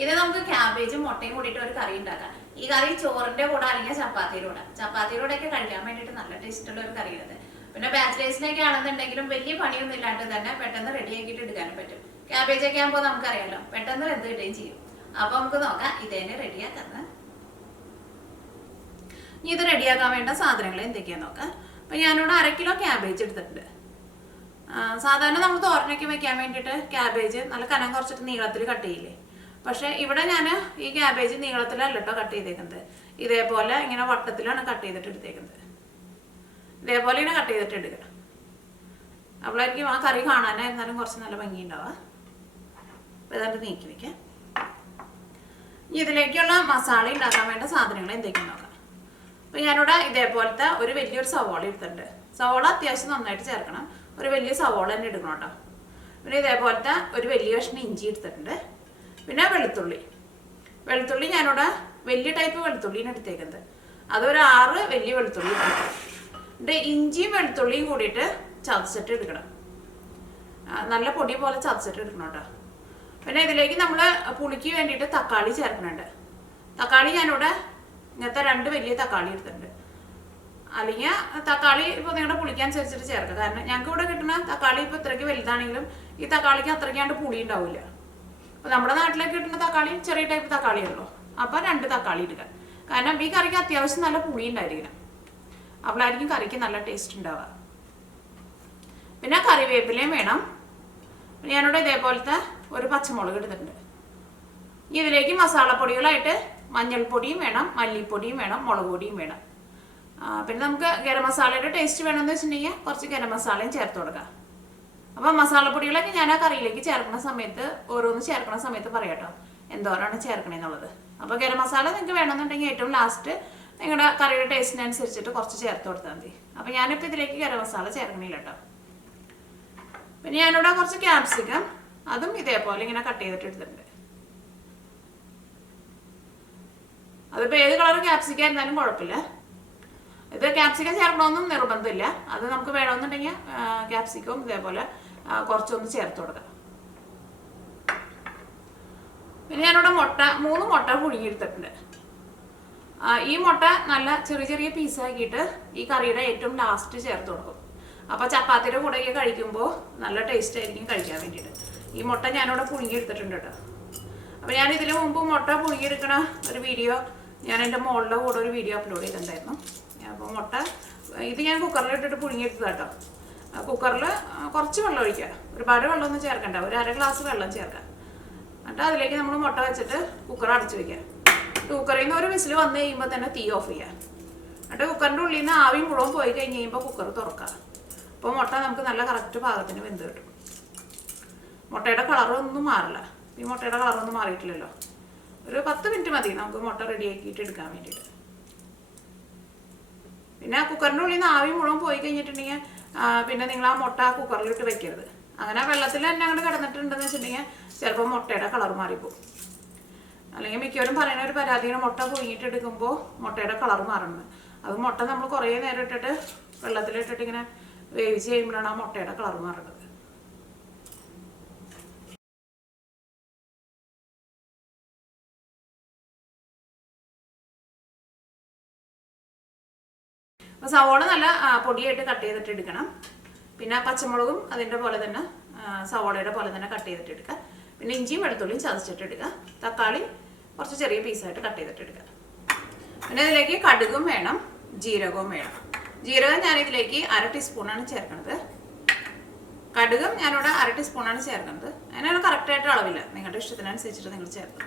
ഇത് നമുക്ക് ക്യാബേജും മുട്ടയും കൂടിയിട്ട് ഒരു കറി ഉണ്ടാക്കാം. ഈ കറി ചോറിന്റെ കൂടെ അല്ലെങ്കിൽ ചപ്പാത്തിയുടെ ഒക്കെ കഴിക്കാൻ വേണ്ടിയിട്ട് നല്ല ടേസ്റ്റ് ഉള്ള ഒരു കറിയാണ്. പിന്നെ ബാച്ചിലേഴ്സിനൊക്കെ ആണെന്നുണ്ടെങ്കിലും വലിയ പണിയൊന്നും ഇല്ലാണ്ട് തന്നെ പെട്ടെന്ന് റെഡിയാക്കിയിട്ട് എടുക്കാനും പറ്റും. ക്യാബേജ് ഒക്കെ ആകുമ്പോൾ നമുക്കറിയാലോ പെട്ടെന്ന് വെന്ത് കിട്ടുകയും ചെയ്യും. അപ്പൊ നമുക്ക് നോക്കാം ഇതേനെ റെഡിയാക്കുന്നത്. ഇനി ഇത് റെഡിയാക്കാൻ വേണ്ട സാധനങ്ങൾ എന്തൊക്കെയാന്ന് നോക്കാം. അപ്പൊ ഞാനിവിടെ 1/2 കിലോ ക്യാബേജ് എടുത്തിട്ടുണ്ട്. സാധാരണ നമ്മൾ തോരനൊക്കെ വെക്കാൻ വേണ്ടിയിട്ട് ക്യാബേജ് നല്ല കനം കുറച്ചിട്ട് നീളത്തിൽ കട്ട് ചെയ്യില്ലേ. പക്ഷെ ഇവിടെ ഞാൻ ഈ ക്യാബേജ് നീളത്തിലല്ല കേട്ടോ കട്ട് ചെയ്തേക്കുന്നത്. ഇതേപോലെ ഇങ്ങനെ വട്ടത്തിലാണ് കട്ട് ചെയ്തിട്ട് എടുത്തേക്കുന്നത്. ഇതേപോലെ ഇങ്ങനെ കട്ട് ചെയ്തിട്ട് എടുക്കണം. അപ്പോഴായിരിക്കും ആ കറി കാണാനായിരുന്നാലും കുറച്ച് നല്ല ഭംഗിയുണ്ടാവുക. അപ്പോൾ ഇതാണ്ട് നീക്കി വെക്കാം. ഇതിലേക്കുള്ള മസാല ഉണ്ടാക്കാൻ വേണ്ട സാധനങ്ങൾ എന്തൊക്കെയാണെന്ന് നോക്കാം. അപ്പോൾ ഞാനിവിടെ ഇതേപോലത്തെ ഒരു വലിയൊരു സവോള എടുത്തിട്ടുണ്ട്. സവോള അത്യാവശ്യം നന്നായിട്ട് ചേർക്കണം. ഒരു വലിയ സവോള തന്നെ എടുക്കണം കേട്ടോ. പിന്നെ ഇതേപോലത്തെ ഒരു വലിയ കഷ്ണം ഇഞ്ചി എടുത്തിട്ടുണ്ട്. പിന്നെ വെളുത്തുള്ളി ഞാനിവിടെ വലിയ ടൈപ്പ് വെളുത്തുള്ളിയാണ് എടുത്തേക്കുന്നത്. അതൊരു 6 വലിയ വെളുത്തുള്ളി എന്നിട്ട് ഇഞ്ചിയും വെളുത്തുള്ളിയും കൂടിയിട്ട് ചതച്ചിട്ട് എടുക്കണം. നല്ല പൊടി പോലെ ചതച്ചിട്ട് എടുക്കണം കേട്ടോ. പിന്നെ ഇതിലേക്ക് നമ്മൾ പുളിക്ക് വേണ്ടിയിട്ട് തക്കാളി ചേർക്കുന്നുണ്ട്. തക്കാളി ഞാനിവിടെ ഇങ്ങനത്തെ 2 വലിയ തക്കാളി എടുത്തിട്ടുണ്ട്. അല്ലെങ്കിൽ തക്കാളി ഇപ്പോൾ നിങ്ങളുടെ പുളിക്കനുസരിച്ചിട്ട് ചേർക്കുക. കാരണം ഞങ്ങൾക്ക് ഇവിടെ കിട്ടുന്ന തക്കാളി ഇപ്പോൾ ഇത്രയ്ക്ക് വലുതാണെങ്കിലും ഈ തക്കാളിക്ക് അത്രയ്ക്കാണ്ട് പുളി ഉണ്ടാവില്ല. അപ്പോൾ നമ്മുടെ നാട്ടിലേക്ക് കിട്ടുന്ന തക്കാളി ചെറിയ ടൈപ്പ് തക്കാളിയുള്ളൂ. അപ്പോൾ 2 തക്കാളി എടുക്കുക. കാരണം ഈ കറിക്ക് അത്യാവശ്യം നല്ല പുളി ഉണ്ടായിരിക്കണം. അപ്പോഴായിരിക്കും കറിക്ക് നല്ല ടേസ്റ്റ് ഉണ്ടാവുക. പിന്നെ കറിവേപ്പിലയും വേണം. ഞാനിവിടെ ഇതേപോലത്തെ ഒരു പച്ചമുളക് എടുത്തിട്ടുണ്ട്. ഇതിലേക്ക് മസാലപ്പൊടികളായിട്ട് മഞ്ഞൾപ്പൊടിയും വേണം, മല്ലിപ്പൊടിയും വേണം, മുളക് പൊടിയും വേണം. പിന്നെ നമുക്ക് ഗരം മസാലയുടെ ടേസ്റ്റ് വേണമെന്ന് വെച്ചിട്ടുണ്ടെങ്കിൽ കുറച്ച് ഗരം മസാലയും ചേർത്ത് കൊടുക്കാം. അപ്പോൾ മസാലപ്പൊടികളൊക്കെ ഞാൻ ആ കറിയിലേക്ക് ചേർക്കുന്ന സമയത്ത് ഓരോന്ന് ചേർക്കുന്ന സമയത്ത് പറയാം കേട്ടോ എന്തോരാണ് ചേർക്കണമെന്നുള്ളത്. അപ്പോൾ ഗരം മസാല നിങ്ങൾക്ക് വേണമെന്നുണ്ടെങ്കിൽ ഏറ്റവും ലാസ്റ്റ് നിങ്ങളുടെ കറിയുടെ ടേസ്റ്റിനനുസരിച്ചിട്ട് കുറച്ച് ചേർത്ത് കൊടുത്താൽ മതി. അപ്പോൾ ഞാനിപ്പോൾ ഇതിലേക്ക് ഗരം മസാല ചേർക്കണില്ല കേട്ടോ. പിന്നെ ഞാനിവിടെ കുറച്ച് ക്യാപ്സിക്കം അതും ഇതേപോലെ ഇങ്ങനെ കട്ട് ചെയ്തിട്ട് എടുത്തിട്ടുണ്ട്. അതിപ്പോൾ ഏത് കളർ ക്യാപ്സിക്കം ആയിരുന്നാലും കുഴപ്പമില്ല. ഇത് ക്യാപ്സിക്കം ചേർക്കണമെന്നും നിർബന്ധമില്ല. അത് നമുക്ക് വേണമെന്നുണ്ടെങ്കിൽ ക്യാപ്സിക്കവും ഇതേപോലെ കുറച്ചൊന്ന് ചേർത്ത് കൊടുക്കാം. പിന്നെ ഞാനിവിടെ 3 മുട്ട പുഴുങ്ങിയെടുത്തിട്ടുണ്ട്. ഈ മുട്ട നല്ല ചെറിയ ചെറിയ പീസാക്കിയിട്ട് ഈ കറിയുടെ ഏറ്റവും ലാസ്റ്റ് ചേർത്ത് കൊടുക്കും. അപ്പോൾ ചപ്പാത്തിയുടെ കൂടെയൊക്കെ കഴിക്കുമ്പോൾ നല്ല ടേസ്റ്റ് ആയിരിക്കും കഴിക്കാൻ വേണ്ടിയിട്ട്. ഈ മുട്ട ഞാനിവിടെ പുഴുങ്ങിയെടുത്തിട്ടുണ്ട് കേട്ടോ. അപ്പോൾ ഞാൻ ഇതിന് മുമ്പ് മുട്ട പുഴുങ്ങിയെടുക്കണ ഒരു വീഡിയോ ഞാൻ എൻ്റെ മോളുടെ കൂടെ ഒരു വീഡിയോ അപ്ലോഡ് ചെയ്തിട്ടുണ്ടായിരുന്നു. അപ്പോൾ മുട്ട ഇത് ഞാൻ കുക്കറിലിട്ടിട്ട് പുഴുങ്ങിയെടുത്തത് കേട്ടോ. കുക്കറിൽ കുറച്ച് വെള്ളം ഒഴിക്കുക. ഒരുപാട് വെള്ളമൊന്നും ചേർക്കണ്ട. ഒരു 1/2 ഗ്ലാസ് വെള്ളം ചേർക്കാം. എന്നിട്ട് അതിലേക്ക് നമ്മൾ മുട്ട വെച്ചിട്ട് കുക്കർ അടച്ചു വയ്ക്കുക. കുക്കറിൽ നിന്ന് ഒരു വിസിൽ വന്നു കഴിയുമ്പോൾ തന്നെ തീ ഓഫ് ചെയ്യുക. എന്നിട്ട് കുക്കറിൻ്റെ ഉള്ളിൽ നിന്ന് ആവി മുഴുവൻ പോയി കഴിഞ്ഞ് കഴിയുമ്പോൾ കുക്കർ തുറക്കുക. അപ്പോൾ മുട്ട നമുക്ക് നല്ല കറക്റ്റ് പാകത്തിന് വെന്ത് കിട്ടും. മുട്ടയുടെ കളറൊന്നും മാറില്ല. ഈ മുട്ടയുടെ കളറൊന്നും മാറിയിട്ടില്ലല്ലോ. ഒരു 10 മിനിറ്റ് മതി നമുക്ക് മുട്ട റെഡിയാക്കിയിട്ട് എടുക്കാൻ വേണ്ടിയിട്ട്. പിന്നെ കുക്കറിൻ്റെ ഉള്ളിൽ നിന്ന് ആവി മുഴുവൻ പോയി കഴിഞ്ഞിട്ടുണ്ടെങ്കിൽ പിന്നെ നിങ്ങൾ ആ മുട്ട കുക്കറിലിട്ട് വെക്കരുത്. അങ്ങനെ വെള്ളത്തിൽ തന്നെ അങ്ങോട്ട് കിടന്നിട്ടുണ്ടെന്ന് വെച്ചിട്ടുണ്ടെങ്കിൽ ചിലപ്പോൾ മുട്ടയുടെ കളർ മാറിപ്പോകും. അല്ലെങ്കിൽ മിക്കവരും പറയുന്ന ഒരു പരാതിയാണ് മുട്ട പുഴുങ്ങിയിട്ട് എടുക്കുമ്പോൾ മുട്ടയുടെ കളർ മാറുന്നത്. അത് മുട്ട നമ്മൾ കുറേ നേരം ഇട്ടിട്ട് വെള്ളത്തിലിട്ടിട്ട് ഇങ്ങനെ വേവിച്ച് കഴിയുമ്പോഴാണ് ആ മുട്ടയുടെ കളർ മാറുന്നത്. അപ്പോൾ സവോള നല്ല പൊടിയായിട്ട് കട്ട് ചെയ്തിട്ട് എടുക്കണം. പിന്നെ പച്ചമുളകും അതിൻ്റെ പോലെ തന്നെ സവോളയുടെ പോലെ തന്നെ കട്ട് ചെയ്തിട്ട് എടുക്കുക. പിന്നെ ഇഞ്ചിയും വെളുത്തുള്ളിയും ചതച്ചിട്ട് എടുക്കുക. തക്കാളി കുറച്ച് ചെറിയ പീസായിട്ട് കട്ട് ചെയ്തിട്ട് എടുക്കുക. പിന്നെ ഇതിലേക്ക് കടുകും വേണം, ജീരകവും വേണം. ജീരകം ഞാനിതിലേക്ക് 1/2 ടീസ്പൂണാണ് ചേർക്കുന്നത്. കടുകും ഞാനിവിടെ 1/2 ടീസ്പൂണാണ് ചേർക്കുന്നത്. അതിനാണ് കറക്റ്റായിട്ട് അളവില്ല. നിങ്ങളുടെ ഇഷ്ടത്തിനനുസരിച്ചിട്ട് നിങ്ങൾ ചേർക്കും.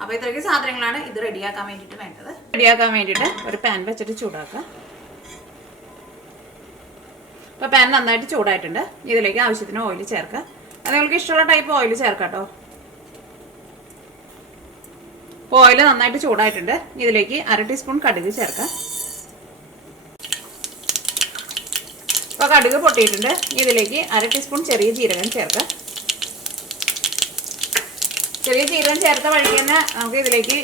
അപ്പോൾ ഇത്രയ്ക്ക് സാധനങ്ങളാണ് ഇത് റെഡിയാക്കാൻ വേണ്ടിയിട്ട് വേണ്ടത്. റെഡിയാക്കാൻ വേണ്ടിയിട്ട് ഒരു പാൻ വെച്ചിട്ട് ചൂടാക്കുക. അപ്പോൾ പാൻ നന്നായിട്ട് ചൂടായിട്ടുണ്ട്. ഇതിലേക്ക് ആവശ്യത്തിന് ഓയിൽ ചേർക്കുക. അത് നിങ്ങൾക്ക് ഇഷ്ടമുള്ള ടൈപ്പ് ഓയിൽ ചേർക്കാം കേട്ടോ. അപ്പോൾ ഓയിൽ നന്നായിട്ട് ചൂടായിട്ടുണ്ട്. ഇതിലേക്ക് 1/2 ടീസ്പൂൺ കടുക് ചേർക്കാം. അപ്പോൾ കടുക് പൊട്ടിയിട്ടുണ്ട്. ഇതിലേക്ക് 1/2 ടീസ്പൂൺ ചെറിയ ജീരകം ചേർക്കാം. ചെറിയ ജീരകം ചേർത്ത വഴി തന്നെ നമുക്ക് ഇതിലേക്ക്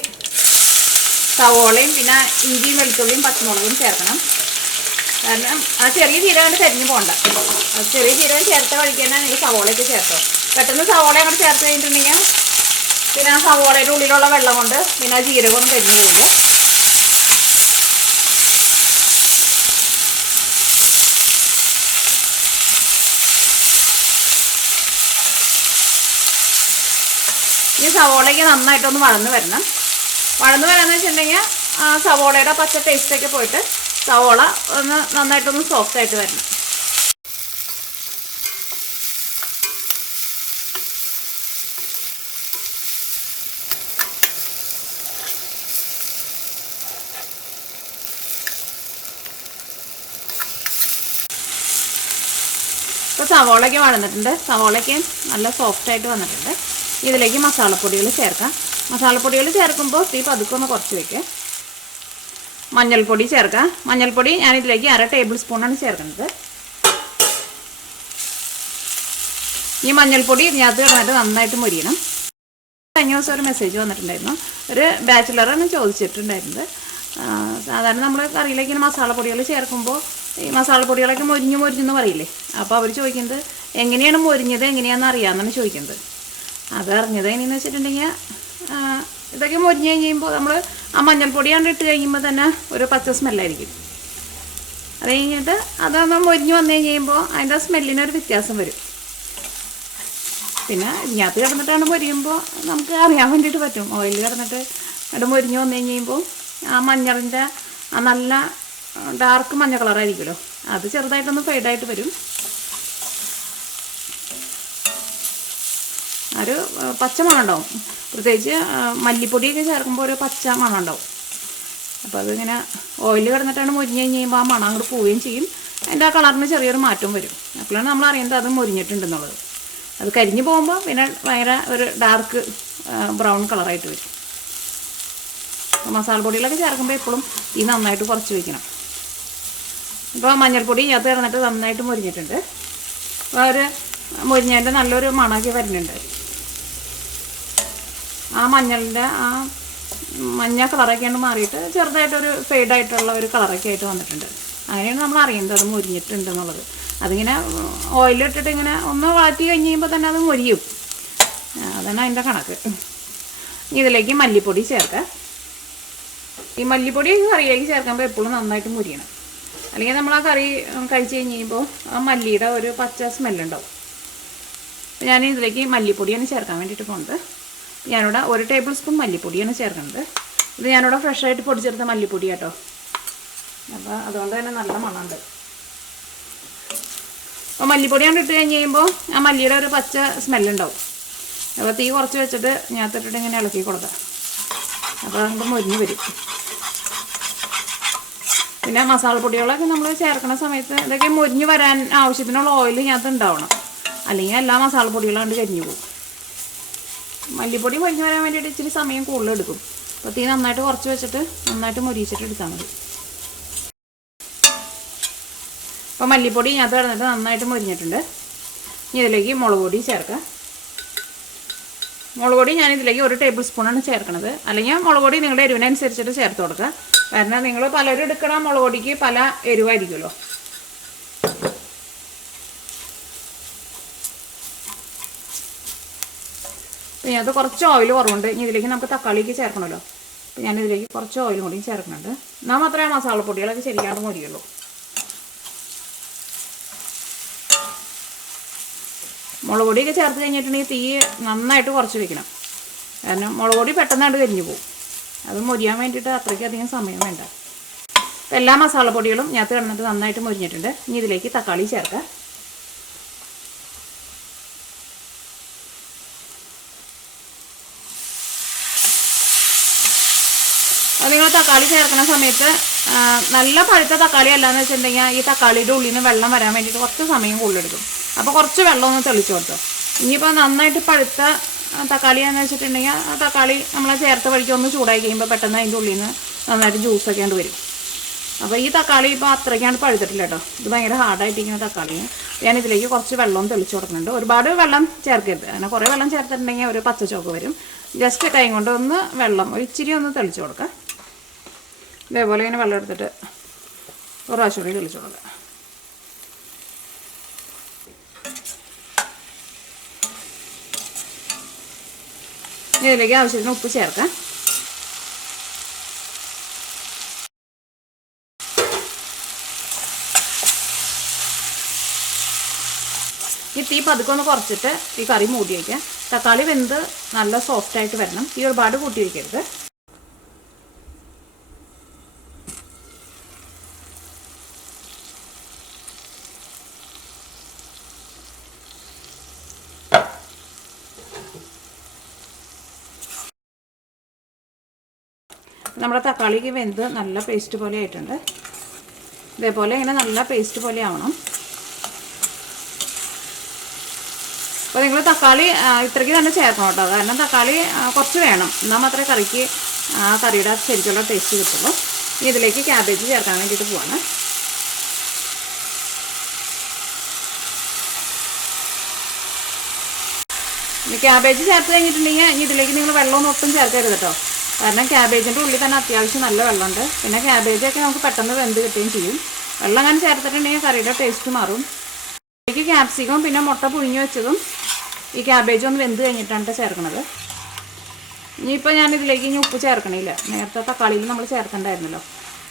സവോളയും പിന്നെ ഇഞ്ചിയും വെളുത്തുള്ളിയും പച്ചമുളകും ചേർക്കണം. കാരണം ആ ചെറിയ ജീരകം കരിഞ്ഞു പോകണ്ട. ചെറിയ ജീരകം ചേർത്ത വഴിക്ക് തന്നെ നിങ്ങൾ സവോളയൊക്കെ ചേർത്തോ. പെട്ടെന്ന് സവോള അങ്ങോട്ട് ചേർത്ത് കഴിഞ്ഞിട്ടുണ്ടെങ്കിൽ പിന്നെ ആ സവോളയുടെ ഉള്ളിലുള്ള വെള്ളം കൊണ്ട് പിന്നെ ആ ജീരകമൊന്നും കരിഞ്ഞു പോയില്ല. ഈ സവോളയ്ക്ക് നന്നായിട്ടൊന്ന് വഴന്ന് വരണം. വഴന്ന് വരാമെന്ന് വെച്ചിട്ടുണ്ടെങ്കിൽ ആ സവോളയുടെ പച്ച ടേസ്റ്റൊക്കെ പോയിട്ട് സവോള ഒന്ന് നന്നായിട്ടൊന്ന് സോഫ്റ്റായിട്ട് വരണം. ഇപ്പോൾ സവോളയ്ക്ക് വഴന്നിട്ടുണ്ട്. സവോളയ്ക്ക് നല്ല സോഫ്റ്റായിട്ട് വന്നിട്ടുണ്ട്. ഇതിലേക്ക് മസാലപ്പൊടികൾ ചേർക്കാം. മസാലപ്പൊടികൾ ചേർക്കുമ്പോൾ തീ പതുക്കെ ഒന്ന് കുറച്ച് വയ്ക്കുക. മഞ്ഞൾപ്പൊടി ചേർക്കാം. മഞ്ഞൾപ്പൊടി ഞാനിതിലേക്ക് 1/2 ടേബിൾ സ്പൂണാണ് ചേർക്കുന്നത്. ഈ മഞ്ഞൾപ്പൊടി ഇതിനകത്ത് കിടന്നിട്ട് നന്നായിട്ട് മുരിയണം. കഴിഞ്ഞ ദിവസം ഒരു മെസ്സേജ് വന്നിട്ടുണ്ടായിരുന്നു. ഒരു ബാച്ചിലറാണ് ചോദിച്ചിട്ടുണ്ടായിരുന്നത്. സാധാരണ നമ്മൾ കറിയിലേക്ക് മസാലപ്പൊടികൾ ചേർക്കുമ്പോൾ ഈ മസാലപ്പൊടികളൊക്കെ മൊരിഞ്ഞെന്ന് പറയില്ലേ. അപ്പോൾ അവർ ചോദിക്കുന്നത് എങ്ങനെയാണ് മൊരിഞ്ഞത്, എങ്ങനെയാണെന്ന് അറിയാമെന്നാണ് ചോദിക്കുന്നത്. അതറിഞ്ഞത് എങ്ങനെയെന്ന് വെച്ചിട്ടുണ്ടെങ്കിൽ ഇതൊക്കെ മൊരിഞ്ഞ് കഴിയുമ്പോൾ നമ്മൾ ആ മഞ്ഞൾപ്പൊടിയാണ്ട് ഇട്ട് കഴിയുമ്പോൾ തന്നെ ഒരു പച്ച സ്മെല്ലായിരിക്കും. അത് കഴിഞ്ഞിട്ട് അതൊന്ന് മൊരിഞ്ഞ് വന്നു കഴിയുമ്പോൾ അതിൻ്റെ സ്മെല്ലിനൊരു വ്യത്യാസം വരും. പിന്നെ ഇതിനകത്ത് കിടന്നിട്ടാണ് മൊരിയുമ്പോൾ നമുക്ക് അറിയാൻ വേണ്ടിയിട്ട് പറ്റും. ഓയിൽ കിടന്നിട്ട് അവിടെ മൊരിഞ്ഞ് വന്നു കഴിയുമ്പോൾ ആ മഞ്ഞളിൻ്റെ ആ നല്ല ഡാർക്ക് മഞ്ഞ കളറായിരിക്കുമല്ലോ, അത് ചെറുതായിട്ടൊന്ന് ഫെയ്ഡായിട്ട് വരും. ഒരു പച്ച മണം ഉണ്ടാവും. പ്രത്യേകിച്ച് മല്ലിപ്പൊടിയൊക്കെ ചേർക്കുമ്പോൾ ഒരു പച്ച മണം ഉണ്ടാവും. അപ്പോൾ അതിങ്ങനെ ഓയിൽ കിടന്നിട്ടാണ് മൊരിഞ്ഞ് കഴിഞ്ഞ് കഴിയുമ്പോൾ ആ മണം അങ്ങോട്ട് പോവുകയും ചെയ്യും. അതിൻ്റെ ആ കളറിന് ചെറിയൊരു മാറ്റം വരും. അപ്പോഴാണ് നമ്മൾ അറിയുന്നത് അത് മൊരിഞ്ഞിട്ടുണ്ടെന്നുള്ളത്. അത് കരിഞ്ഞ് പോകുമ്പോൾ പിന്നെ ഭയങ്കര ഒരു ഡാർക്ക് ബ്രൗൺ കളറായിട്ട് വരും. മസാലപ്പൊടികളൊക്കെ ചേർക്കുമ്പോൾ എപ്പോഴും ഈ നന്നായിട്ട് കുറച്ച് വയ്ക്കണം. ഇപ്പോൾ മഞ്ഞൾപ്പൊടി അത് കിടന്നിട്ട് നന്നായിട്ട് മൊരിഞ്ഞിട്ടുണ്ട്. അപ്പോൾ ഒരു മൊരിഞ്ഞതിൻ്റെ നല്ലൊരു മണമൊക്കെ വരുന്നുണ്ട്. ആ മഞ്ഞളിൻ്റെ ആ മഞ്ഞ കളറൊക്കെ ഉണ്ട് മാറിയിട്ട് ചെറുതായിട്ടൊരു ഫെയ്ഡായിട്ടുള്ള ഒരു കളറൊക്കെ ആയിട്ട് വന്നിട്ടുണ്ട്. അങ്ങനെയാണ് നമ്മൾ അറിയുന്നത് അത് മൊരിഞ്ഞിട്ടുണ്ടെന്നുള്ളത്. അതിങ്ങനെ ഓയിലിട്ടിട്ട് ഇങ്ങനെ ഒന്ന് വാറ്റി കഴിഞ്ഞ് കഴിയുമ്പോൾ തന്നെ അത് മൊരിയും. അതാണ് അതിൻ്റെ കണക്ക്. ഇതിലേക്ക് മല്ലിപ്പൊടി ചേർക്കാം. ഈ മല്ലിപ്പൊടി കറിയിലേക്ക് ചേർക്കുമ്പോൾ എപ്പോഴും നന്നായിട്ട് മുരിയണം. അല്ലെങ്കിൽ നമ്മൾ ആ കറി കഴിച്ച് കഴിഞ്ഞ് കഴിയുമ്പോൾ ആ മല്ലിയുടെ ഒരു പച്ച സ്മെല്ലുണ്ടാവും. അപ്പോൾ ഞാൻ ഇതിലേക്ക് മല്ലിപ്പൊടിയാണ് ചേർക്കാൻ വേണ്ടിയിട്ട് പോകുന്നത്. ഞാനിവിടെ 1 ടേബിൾ സ്പൂൺ മല്ലിപ്പൊടിയാണ് ചേർക്കുന്നത്. ഇത് ഞാനിവിടെ ഫ്രഷായിട്ട് പൊടിച്ചെടുത്ത മല്ലിപ്പൊടി കേട്ടോ. അപ്പോൾ അതുകൊണ്ട് തന്നെ നല്ല മണമുണ്ട്. അപ്പോൾ മല്ലിപ്പൊടി കൊണ്ട് ഇട്ട് കഴിഞ്ഞ് കഴിയുമ്പോൾ ആ മല്ലിയുടെ ഒരു പച്ച സ്മെല്ലുണ്ടാവും. അപ്പോൾ തീ കുറച്ച് വെച്ചിട്ട് ഞാത്തിട്ടിട്ട് ഇങ്ങനെ ഇളക്കി കൊടുക്കാം. അപ്പോൾ നമുക്ക് മൊരിഞ്ഞ് വരും. പിന്നെ മസാലപ്പൊടികളൊക്കെ നമ്മൾ ചേർക്കുന്ന സമയത്ത് ഇതൊക്കെ മൊരിഞ്ഞ് വരാൻ ആവശ്യത്തിനുള്ള ഓയിൽ ഇതിനകത്ത് ഉണ്ടാവണം. അല്ലെങ്കിൽ എല്ലാ മസാലപ്പൊടികളും കൊണ്ട് കരിഞ്ഞു പോകും. മല്ലിപ്പൊടി മൊരിഞ്ഞ് വരാൻ വേണ്ടിയിട്ട് ഇച്ചിരി സമയം കൂടുതലെടുക്കും. അപ്പോൾ തീ നന്നായിട്ട് കുറച്ച് വെച്ചിട്ട് നന്നായിട്ട് മൊരിച്ചിട്ട് എടുത്താൽ മതി. അപ്പോൾ മല്ലിപ്പൊടി ഇതിനകത്ത് കിടന്നിട്ട് നന്നായിട്ട് മൊരിഞ്ഞിട്ടുണ്ട്. ഇനി ഇതിലേക്ക് മുളക് പൊടി ചേർക്കാം. മുളക് പൊടി ഞാനിതിലേക്ക് 1 ടേബിൾ സ്പൂണാണ് ചേർക്കുന്നത്. അല്ലെങ്കിൽ മുളക് പൊടി നിങ്ങളുടെ എരിവിനനുസരിച്ചിട്ട് ചേർത്ത് കൊടുക്കുക. കാരണം നിങ്ങൾ പലരും എടുക്കണ മുളക് പൊടിക്ക് പല എരിവായിരിക്കുമല്ലോ. അപ്പോൾ അത് കുറച്ച് ഓയിൽ കുറവുണ്ട്. ഇനി ഇതിലേക്ക് നമുക്ക് തക്കാളിക്ക് ചേർക്കണമല്ലോ. അപ്പോൾ ഞാനിതിലേക്ക് കുറച്ച് ഓയിലും കൂടി ചേർക്കുന്നുണ്ട്. എന്നാൽ മാത്രമേ മസാലപ്പൊടികളൊക്കെ ശരിക്കാണ്ട് മൊരിയുള്ളൂ. മുളക് പൊടിയൊക്കെ ചേർത്ത് കഴിഞ്ഞിട്ടുണ്ടെങ്കിൽ തീ നന്നായിട്ട് കുറച്ച് വയ്ക്കണം. കാരണം മുളക് പൊടി പെട്ടെന്നായിട്ട് കരിഞ്ഞു പോകും. അത് മൊരിയാൻ വേണ്ടിയിട്ട് അത്രയ്ക്കധികം സമയം വേണ്ട. അപ്പോൾ എല്ലാ മസാലപ്പൊടികളും ഇതിനകത്ത് കിടന്നിട്ട് നന്നായിട്ട് മൊരിഞ്ഞിട്ടുണ്ട്. ഇനി ഇതിലേക്ക് തക്കാളി ചേർക്കാം. അത് നിങ്ങൾ തക്കാളി ചേർക്കുന്ന സമയത്ത് നല്ല പഴുത്ത തക്കാളി അല്ലാന്ന് വെച്ചിട്ടുണ്ടെങ്കിൽ ഈ തക്കാളിയുടെ ഉള്ളിൽ നിന്ന് വെള്ളം വരാൻ വേണ്ടിയിട്ട് കുറച്ച് സമയം കൂടുതലെടുക്കും. അപ്പോൾ കുറച്ച് വെള്ളം ഒന്ന് തെളിച്ച് കൊടുത്തോ. ഇനിയിപ്പോൾ നന്നായിട്ട് പഴുത്ത തക്കാളിയാന്ന് വെച്ചിട്ടുണ്ടെങ്കിൽ ആ തക്കാളി നമ്മൾ ചേർത്ത വഴിക്ക് ഒന്ന് ചൂടായി കഴിയുമ്പോൾ പെട്ടെന്ന് അതിൻ്റെ ഉള്ളിൽ നിന്ന് നന്നായിട്ട് ജ്യൂസൊക്കെ ആണ്ട് വരും. അപ്പോൾ ഈ തക്കാളി ഇപ്പോൾ അത്രയ്ക്കാണ്ട് പഴുത്തിട്ടില്ല കേട്ടോ. ഇത് ഭയങ്കര ഹാർഡായിട്ടിരിക്കുന്ന തക്കാളിയാണ്. ഞാനിതിലേക്ക് കുറച്ച് വെള്ളം തെളിച്ച് കൊടുക്കുന്നുണ്ട്. ഒരുപാട് വെള്ളം ചേർക്കരുത്. അങ്ങനെ കുറേ വെള്ളം ചേർത്തിട്ടുണ്ടെങ്കിൽ ഒരു പച്ച ചോക്ക് വരും. ജസ്റ്റ് കൈ കൊണ്ട് ഒന്ന് വെള്ളം ഒരു ഇച്ചിരി ഒന്ന് തെളിച്ച് കൊടുക്കുക. ഇതേപോലെ ഇങ്ങനെ വെള്ളം എടുത്തിട്ട് ഒരു പ്രാവശ്യം കൂടി തെളിച്ച് കൊടുക്കുക. ഇതിലേക്ക് ആവശ്യത്തിന് ഉപ്പ് ചേർക്കാം. ഈ തീ പതുക്കെ കുറച്ചിട്ട് ഈ കറി മൂടി വയ്ക്കാം. തക്കാളി വെന്ത് നല്ല സോഫ്റ്റായിട്ട് വരണം. തീ ഒരുപാട് കൂട്ടി വയ്ക്കരുത്. നമ്മുടെ തക്കാളിക്ക് വെന്ത് നല്ല പേസ്റ്റ് പോലെ ആയിട്ടുണ്ട്. ഇതേപോലെ ഇങ്ങനെ നല്ല പേസ്റ്റ് പോലെ ആവണം. അപ്പോൾ നിങ്ങൾ തക്കാളി ഇത്രയ്ക്ക് തന്നെ ചേർക്കണം കേട്ടോ. കാരണം തക്കാളി കുറച്ച് വേണം, എന്നാൽ മാത്രമേ കറിക്ക് കറിയുടെ ശരിക്കുള്ള ടേസ്റ്റ് കിട്ടുള്ളൂ. ഇതിലേക്ക് ക്യാബേജ് ചേർക്കാൻ വേണ്ടിയിട്ട് പോവാണ്. ക്യാബേജ് ചേർത്ത് കഴിഞ്ഞിട്ടുണ്ടെങ്കിൽ ഇതിലേക്ക് നിങ്ങൾ വെള്ളമൊന്നും ഒട്ടും ചേർക്കരുത് കേട്ടോ. കാരണം ക്യാബേജിൻ്റെ ഉള്ളിൽ തന്നെ അത്യാവശ്യം നല്ല വെള്ളമുണ്ട്. പിന്നെ ക്യാബേജൊക്കെ നമുക്ക് പെട്ടെന്ന് വെന്ത് കിട്ടുകയും ചെയ്യും. വെള്ളം അങ്ങനെ ചേർത്തിട്ടുണ്ടെങ്കിൽ കറിയുടെ ടേസ്റ്റ് മാറും. ഇതിലേക്ക് ക്യാപ്സിക്കം പിന്നെ മുട്ട പുഴുങ്ങി വെച്ചതും ഈ ക്യാബേജ് ഒന്ന് വെന്ത് കഴിഞ്ഞിട്ടാണ് ചേർക്കുന്നത്. ഇനിയിപ്പോൾ ഞാനിതിലേക്ക് ഉപ്പ് ചേർക്കണില്ല. നേരത്തെ തക്കാളിയിൽ നമ്മൾ ചേർക്കണ്ടായിരുന്നല്ലോ.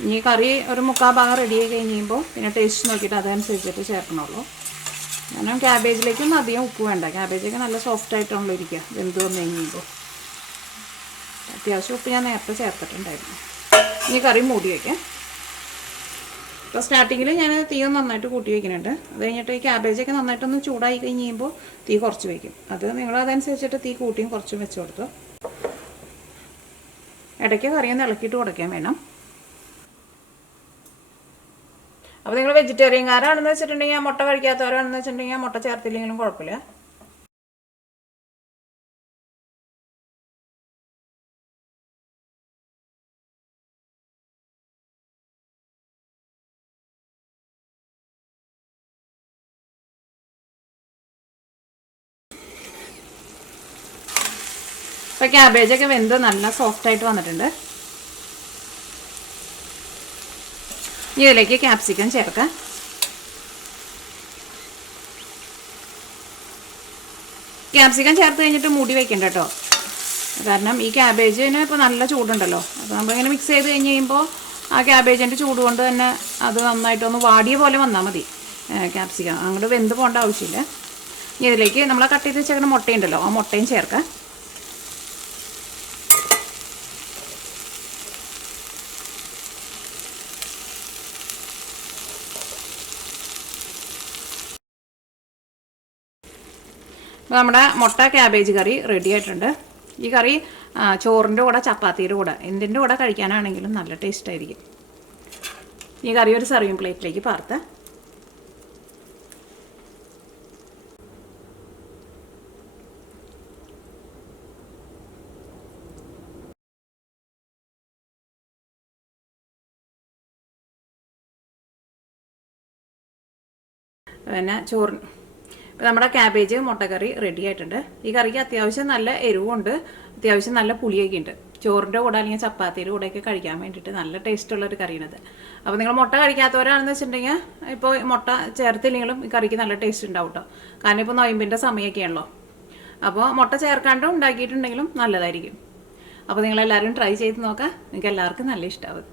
ഇനി കറി ഒരു 3/4 ഭാഗം റെഡി ആയി കഴിയുമ്പോൾ പിന്നെ ടേസ്റ്റ് നോക്കിയിട്ട് അതനുസരിച്ചിട്ട് ചേർക്കണുള്ളൂ. കാരണം ക്യാബേജിലേക്കൊന്നും അധികം ഉപ്പ് വേണ്ട. ക്യാബേജൊക്കെ നല്ല സോഫ്റ്റായിട്ടാണല്ലോ ഇരിക്കുക വെന്ത് വന്ന് കഴിയുമ്പോൾ. അത്യാവശ്യം ഉപ്പ് ഞാൻ നേരത്തെ ചേർത്തിട്ടുണ്ടായിരുന്നു. ഇനി കറി മൂടി വയ്ക്കാം. ഇപ്പോൾ സ്റ്റാർട്ടിങ്ങിൽ ഞാൻ തീ ഒന്ന് നന്നായിട്ട് കൂട്ടി വയ്ക്കുന്നുണ്ട്. അത് കഴിഞ്ഞിട്ട് ഈ ക്യാബേജൊക്കെ നന്നായിട്ടൊന്ന് ചൂടായി കഴിഞ്ഞ് കഴിയുമ്പോൾ തീ കുറച്ച് വയ്ക്കും. അത് നിങ്ങളതനുസരിച്ചിട്ട് തീ കൂട്ടിയും കുറച്ചും വെച്ച് കൊടുത്തു. ഇടയ്ക്ക് കറിയൊന്ന് ഇളക്കിയിട്ട് കൊടുക്കാൻ വേണം. അപ്പോൾ നിങ്ങൾ വെജിറ്റേറിയൻകാരാണെന്ന് വെച്ചിട്ടുണ്ടെങ്കിൽ മുട്ട കഴിക്കാത്തവരാണെന്ന് വെച്ചിട്ടുണ്ടെങ്കിൽ മുട്ട ചേർത്തില്ലെങ്കിലും കുഴപ്പമില്ല. ഇപ്പോൾ ക്യാബേജൊക്കെ വെന്ത് നല്ല സോഫ്റ്റായിട്ട് വന്നിട്ടുണ്ട്. ഇനി ഇതിലേക്ക് ക്യാപ്സിക്കം ചേർക്കാം. ക്യാപ്സിക്കം ചേർത്ത് കഴിഞ്ഞിട്ട് മൂടി വയ്ക്കണ്ട കേട്ടോ. കാരണം ഈ ക്യാബേജിന് ഇപ്പോൾ നല്ല ചൂടുണ്ടല്ലോ. അപ്പോൾ നമ്മളിങ്ങനെ മിക്സ് ചെയ്ത് കഴിഞ്ഞ് കഴിയുമ്പോൾ ആ ക്യാബേജിൻ്റെ ചൂട് കൊണ്ട് തന്നെ അത് നന്നായിട്ടൊന്ന് വാടിയ പോലെ വന്നാൽ മതി. ക്യാപ്സിക്കം അങ്ങോട്ട് വെന്ത് പോകേണ്ട ആവശ്യമില്ല. ഇനി ഇതിലേക്ക് നമ്മൾ കട്ട് ചെയ്ത് വെച്ചേക്കുന്ന മുട്ടയുണ്ടല്ലോ, ആ മുട്ടയും ചേർക്കാം. അപ്പോൾ നമ്മുടെ മുട്ട ക്യാബേജ് കറി റെഡി ആയിട്ടുണ്ട്. ഈ കറി ചോറിൻ്റെ കൂടെ ചപ്പാത്തിയുടെ കൂടെ എന്തിൻ്റെ കൂടെ കഴിക്കാനാണെങ്കിലും നല്ല ടേസ്റ്റ് ആയിരിക്കും. ഈ കറി ഒരു സർവിങ് പ്ലേറ്റിലേക്ക് പാർത്ത് പിന്നെ ചോറ്. ഇപ്പോൾ നമ്മുടെ ക്യാബേജ് മുട്ടക്കറി റെഡി ആയിട്ടുണ്ട്. ഈ കറിക്ക് അത്യാവശ്യം നല്ല എരിവുണ്ട്, അത്യാവശ്യം നല്ല പുളിയൊക്കെ ഉണ്ട്. ചോറിൻ്റെ കൂടെ അല്ലെങ്കിൽ ചപ്പാത്തിയുടെ കൂടെയൊക്കെ കഴിക്കാൻ വേണ്ടിയിട്ട് നല്ല ടേസ്റ്റുള്ളൊരു കറിയാണിത്. അപ്പോൾ നിങ്ങൾ മുട്ട കഴിക്കാത്തവരാണെന്ന് വെച്ചിട്ടുണ്ടെങ്കിൽ ഇപ്പോൾ മുട്ട ചേർത്തില്ലെങ്കിലും ഈ കറിക്ക് നല്ല ടേസ്റ്റ് ഉണ്ടാവും കേട്ടോ. കാരണം ഇപ്പോൾ നൊയമ്പിൻ്റെ സമയമൊക്കെയാണല്ലോ. അപ്പോൾ മുട്ട ചേർക്കാണ്ടും ഉണ്ടാക്കിയിട്ടുണ്ടെങ്കിലും നല്ലതായിരിക്കും. അപ്പോൾ നിങ്ങളെല്ലാവരും ട്രൈ ചെയ്ത് നോക്കാം. നിങ്ങൾക്ക് എല്ലാവർക്കും നല്ല ഇഷ്ടമാവും.